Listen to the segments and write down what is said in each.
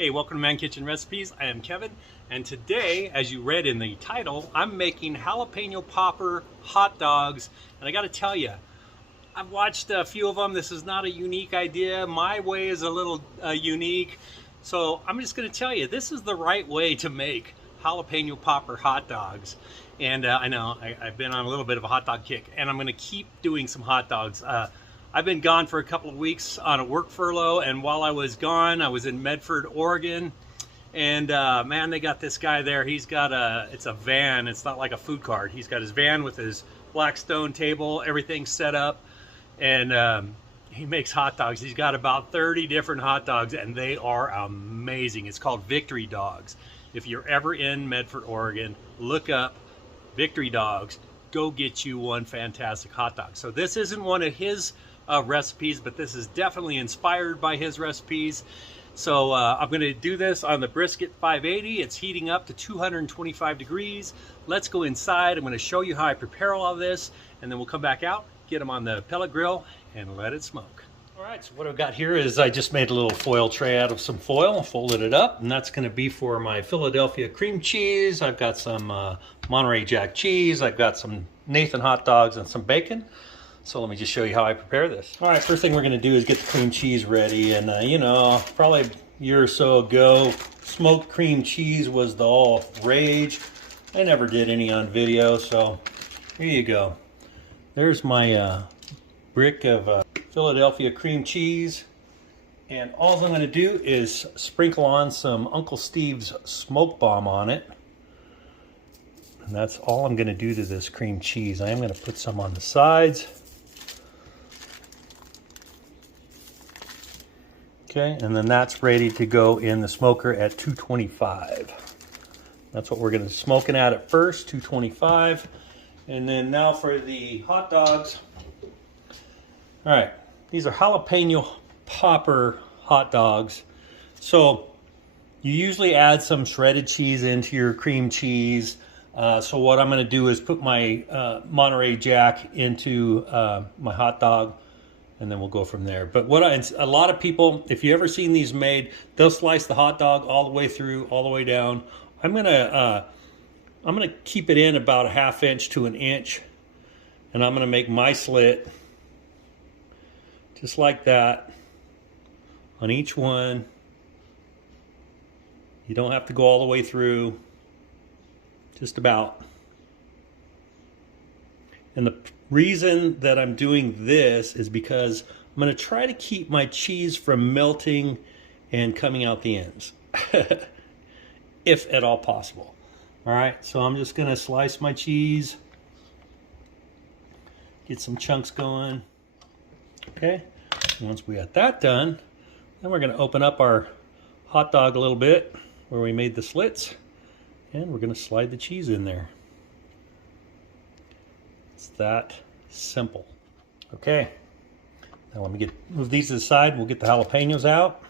Hey, welcome to Man Kitchen Recipes. I am Kevin, and today, as you read in the title, I'm making jalapeno popper hot dogs. And I got to tell you, I've watched a few of them. This is not a unique idea. My way is a little unique. So I'm just going to tell you, this is the right way to make jalapeno popper hot dogs. And I know I've been on a little bit of a hot dog kick, and I'm going to keep doing some hot dogs. I've been gone for a couple of weeks on a work furlough, and while I was gone, I was in Medford, Oregon, and man, they got this guy there. He's got it's a van. It's not like a food cart. He's got his van with his black stone table, everything set up, and he makes hot dogs. He's got about 30 different hot dogs, and they are amazing. It's called Victory Dogs. If you're ever in Medford, Oregon, look up Victory Dogs. Go get you one fantastic hot dog. So this isn't one of his recipes, but this is definitely inspired by his recipes. So I'm going to do this on the brisket 580. It's heating up to 225 degrees. Let's go inside. I'm going to show you how I prepare all of this, and then we'll come back out, get them on the pellet grill, and let it smoke. All right, so what I've got here is I just made a little foil tray out of some foil, folded it up, and that's going to be for my Philadelphia cream cheese. I've got some Monterey Jack cheese. I've got some Nathan hot dogs and some bacon. So let me just show you how I prepare this. All right, first thing we're going to do is get the cream cheese ready. And you know, probably a year or so ago, smoked cream cheese was the all rage. I never did any on video, so here you go. There's my brick of Philadelphia cream cheese. And all I'm going to do is sprinkle on some Uncle Steve's smoke bomb on it. And that's all I'm going to do to this cream cheese. I am going to put some on the sides. Okay, and then that's ready to go in the smoker at 225. That's what we're going to smoke it at first, 225. And then now for the hot dogs. All right, these are jalapeno popper hot dogs. So you usually add some shredded cheese into your cream cheese. So what I'm going to do is put my Monterey Jack into my hot dog, and then we'll go from there. But a lot of people, if you ever seen these made, they'll slice the hot dog all the way through, all the way down. I'm gonna keep it in about a ½ inch to an inch, and I'm gonna make my slit just like that on each one. You don't have to go all the way through, just about. And the reason that I'm doing this is because I'm going to try to keep my cheese from melting and coming out the ends, if at all possible. All right, so I'm just going to slice my cheese, get some chunks going. Okay, and once we got that done, then we're going to open up our hot dog a little bit where we made the slits, and we're going to slide the cheese in there. It's that simple. Okay, now let me move these to the side. We'll get the jalapenos out.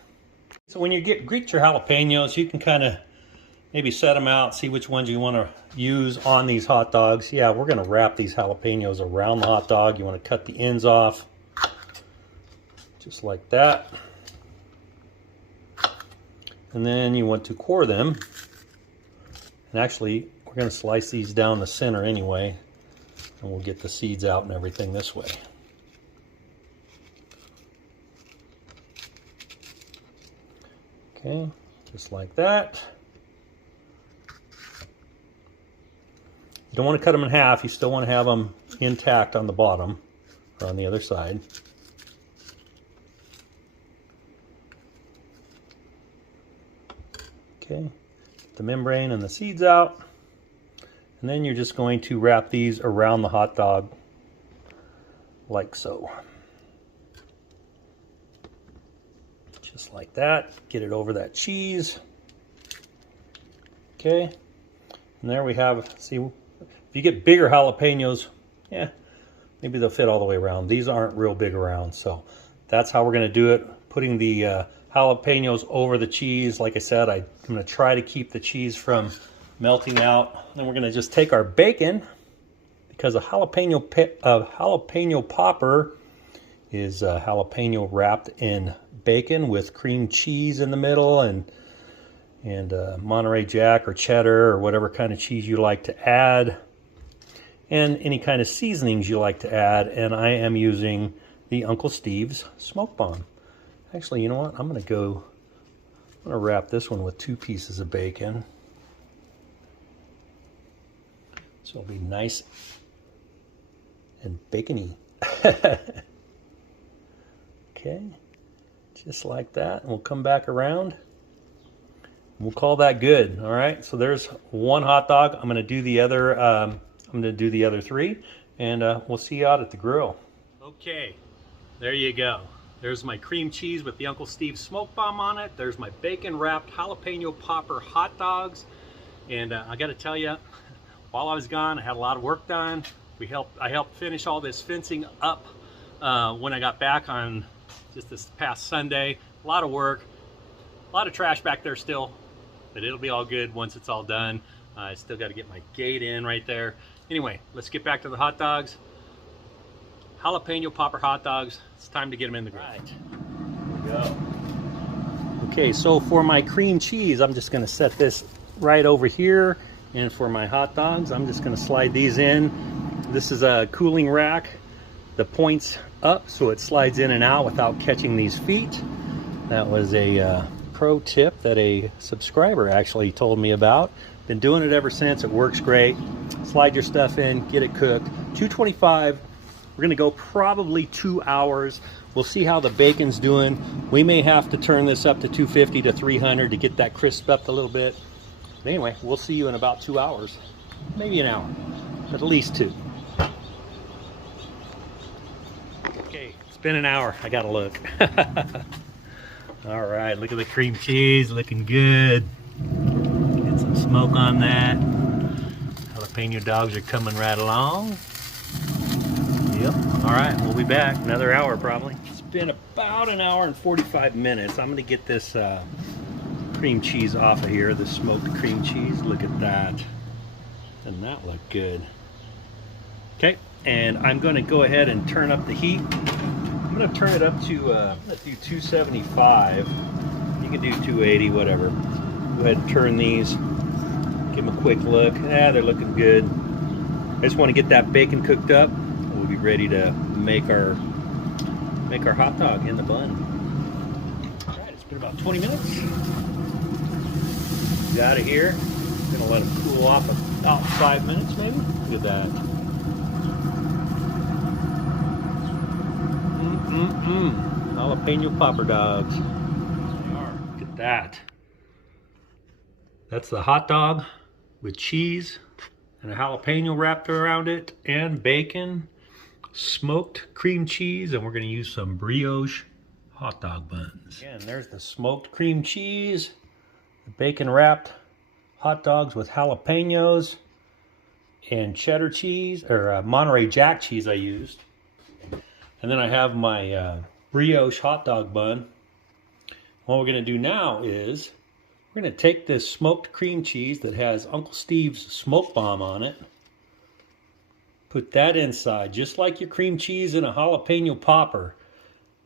So when you get your jalapenos, you can kind of maybe set them out, see which ones you want to use on these hot dogs. Yeah, we're going to wrap these jalapenos around the hot dog. You want to cut the ends off, just like that. And then you want to core them. And actually, we're going to slice these down the center anyway. And we'll get the seeds out and everything this way. Okay, just like that. You don't want to cut them in half. You still want to have them intact on the bottom or on the other side. Okay, get the membrane and the seeds out. And then you're just going to wrap these around the hot dog like so. Just like that. Get it over that cheese. Okay. And there we have, see, if you get bigger jalapenos, yeah, maybe they'll fit all the way around. These aren't real big around, so that's how we're going to do it. Putting the jalapenos over the cheese. Like I said, I'm going to try to keep the cheese from melting out. Then we're going to just take our bacon, because a jalapeno popper is jalapeno wrapped in bacon with cream cheese in the middle and and Monterey Jack or cheddar or whatever kind of cheese you like to add, and any kind of seasonings you like to add. And I am using the Uncle Steve's Smoke Bomb. Actually, you know what? I'm gonna wrap this one with 2 pieces of bacon. So it'll be nice and bacony. Okay, just like that. And we'll come back around. We'll call that good. All right, so there's 1 hot dog. I'm gonna do the other 3, and we'll see you out at the grill. Okay, there you go. There's my cream cheese with the Uncle Steve's Smoke Bomb on it. There's my bacon wrapped jalapeno popper hot dogs. And I gotta tell you, while I was gone, I had a lot of work done. I helped finish all this fencing up when I got back on just this past Sunday. A lot of work, a lot of trash back there still, but it'll be all good once it's all done. I still got to get my gate in right there. Anyway, let's get back to the hot dogs. Jalapeno popper hot dogs. It's time to get them in the grill. Right. Here we go. Okay, so for my cream cheese, I'm just going to set this right over here. And for my hot dogs, I'm just going to slide these in. This is a cooling rack. The point's up so it slides in and out without catching these feet. That was a pro tip that a subscriber actually told me about. Been doing it ever since. It works great. Slide your stuff in, get it cooked. 225. We're going to go probably 2 hours. We'll see how the bacon's doing. We may have to turn this up to 250 to 300 to get that crisped up a little bit. But anyway, we'll see you in about 2 hours. Maybe an hour, but at least 2. Okay, it's been an hour. I gotta look. All right, look at the cream cheese, looking good. Get some smoke on that. Jalapeno dogs are coming right along. Yep. All right, we'll be back another hour probably. It's been about an hour and 45 minutes. I'm gonna get this cream cheese off of here, the smoked cream cheese. Look at that. Doesn't that look good? Okay, and I'm going to go ahead and turn up the heat. I'm going to turn it up to let's do 275. You can do 280, whatever. Go ahead and turn these. Give them a quick look. Yeah, they're looking good. I just want to get that bacon cooked up. We'll be ready to make our hot dog in the bun. All right, it's been about 20 minutes. Out of here. Gonna let them cool off about 5 minutes maybe. Look at that. Jalapeno popper dogs. They are. Look at that. That's the hot dog with cheese and a jalapeno wrapped around it and bacon, smoked cream cheese, and we're gonna use some brioche hot dog buns. Again, there's the smoked cream cheese. Bacon wrapped hot dogs with jalapenos and cheddar cheese, or Monterey Jack cheese I used. And then I have my brioche hot dog bun. What we're going to do now is we're going to take this smoked cream cheese that has Uncle Steve's Smoke Bomb on it. Put that inside, just like your cream cheese in a jalapeno popper.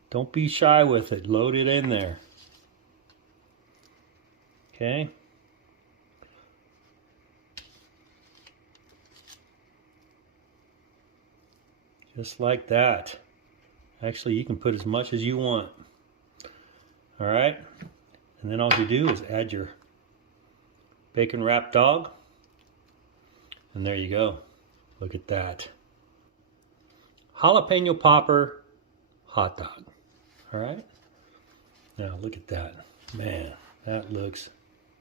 Don't be shy with it. Load it in there. Okay. Just like that. Actually, you can put as much as you want. All right. And then all you do is add your bacon wrapped dog. And there you go. Look at that. Jalapeno popper hot dog. All right. Now look at that. Man, that looks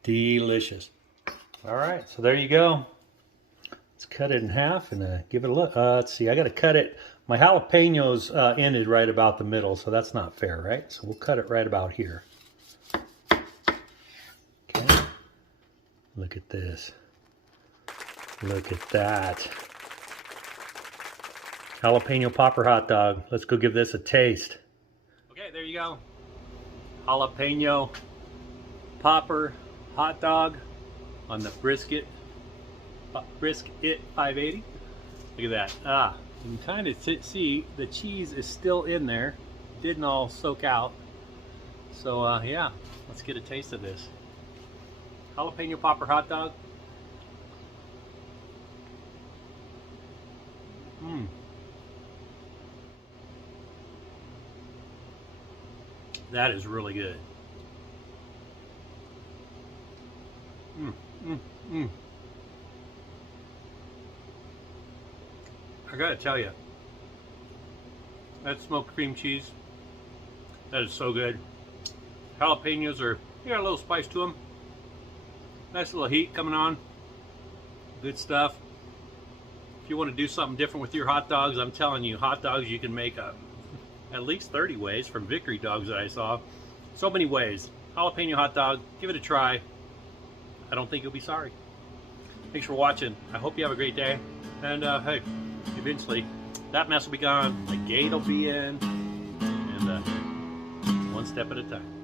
delicious. All right, so there you go. Let's cut it in half and give it a look. Let's see, I got to cut it. My jalapenos ended right about the middle, so that's not fair, right? So we'll cut it right about here. Okay. Look at this. Look at that. Jalapeno popper hot dog. Let's go give this a taste. Okay, there you go. Jalapeno popper hot dog on the Brisk 580. Look at that. You can kind of see the cheese is still in there. Didn't all soak out. So yeah, let's get a taste of this. jalapeno popper hot dog. Mmm. That is really good. Mmm, mmm, mmm. I gotta tell you, that smoked cream cheese, that is so good. Jalapenos are, got a little spice to them. Nice little heat coming on. Good stuff. If you want to do something different with your hot dogs, I'm telling you, hot dogs you can make at least 30 ways from Victory Dogs that I saw. So many ways. Jalapeno hot dog, give it a try. I don't think you'll be sorry. Thanks for watching. I hope you have a great day. And hey, eventually that mess will be gone, the gate will be in, and one step at a time.